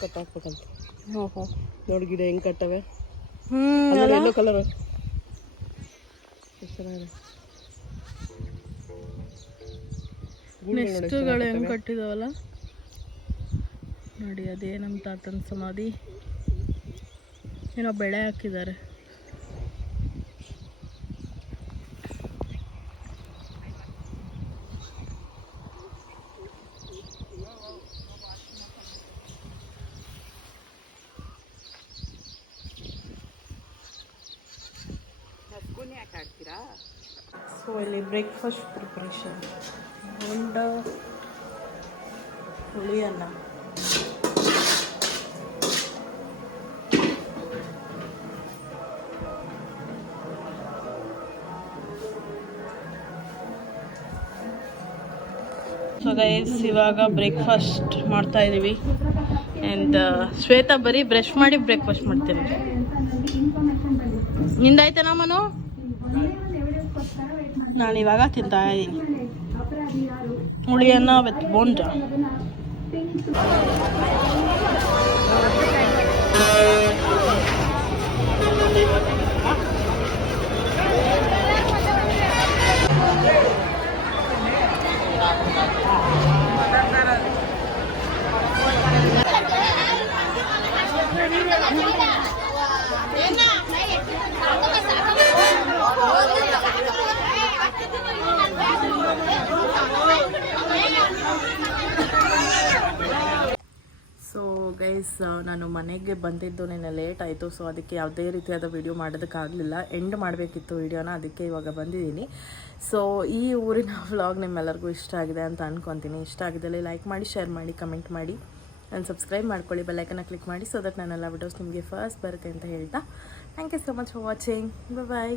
ಕಟ್ ಹಾಕ್ಬೇಕಂತ. ಓಹೋ ನೋಡಿ ಗಿಡ ಹೆಂಗ್ ಕಟ್ಟವೆ. ಎಲ್ಲ ಎಲ್ಲೋ ಕಲರ್ ನೆಕ್ಸ್ಟ್ಗಳು ಹೆಂಗ್ ಕಟ್ಟಿದಾವಲ್ಲ ನೋಡಿ. ಅದೇ ನಮ್ಮ ತಾತನ ಸಮಾಧಿ. ಏನೋ ಬೆಳೆ ಹಾಕಿದ್ದಾರೆ. ಸೊ ಇಲ್ಲಿ ಬ್ರೇಕ್ಫಾಸ್ಟ್ ಪ್ರಿಪ್ರೇಷನ್. ಉಂಡ ಹುಳಿ ಅನ್ನ, ಸೊ ಗೈಸ್ ಇವಾಗ ಬ್ರೇಕ್ಫಾಸ್ಟ್ ಮಾಡ್ತಾ ಇದ್ದೀವಿ. ಆ್ಯಂಡ್ ಶ್ವೇತಾ ಬರೀ ಬ್ರಷ್ ಮಾಡಿ ಬ್ರೇಕ್ಫಾಸ್ಟ್ ಮಾಡ್ತೀನಿ. ನಿಂದಾಯ್ತೇನಾ ಮನು? ನಾನು ಇವಾಗ ತಿಂತಾ ಇದ್ದೀನಿ ಹುಳಿಯನ್ನ ವಿತ್ ಬೋಂಡ. ಸೊ ಗೈಸ್ ನಾನು ಮನೆಗೆ ಬಂದಿದ್ದು ನಿನ್ನೆ ಲೇಟ್ ಆಯಿತು. ಸೊ ಅದಕ್ಕೆ ಯಾವುದೇ ರೀತಿಯಾದ ವಿಡಿಯೋ ಮಾಡೋದಕ್ಕಾಗಲಿಲ್ಲ. ಎಂಡ್ ಮಾಡಬೇಕಿತ್ತು ವಿಡಿಯೋನ, ಅದಕ್ಕೆ ಇವಾಗ ಬಂದಿದ್ದೀನಿ. ಸೊ ಈ ಊರಿನ ವ್ಲಾಗ್ ನಿಮ್ಮೆಲ್ಲರಿಗೂ ಇಷ್ಟ ಆಗಿದೆ ಅಂತ ಅಂದ್ಕೊತೀನಿ. ಇಷ್ಟ ಆಗಿದ್ದಲ್ಲಿ ಲೈಕ್ ಮಾಡಿ, ಶೇರ್ ಮಾಡಿ, ಕಮೆಂಟ್ ಮಾಡಿ, ಆ್ಯಂಡ್ ಸಬ್ಸ್ಕ್ರೈಬ್ ಮಾಡ್ಕೊಳ್ಳಿ. ಬೆಲ್ಲೈಕನ್ನ ಕ್ಲಿಕ್ ಮಾಡಿ, ಸೊ ದಟ್ ನನ್ನೆಲ್ಲ ವಿಡಿಯೋಸ್ ನಿಮಗೆ ಫಸ್ಟ್ ಬರುತ್ತೆ ಅಂತ ಹೇಳ್ತಾ thank you so much for watching. Bye.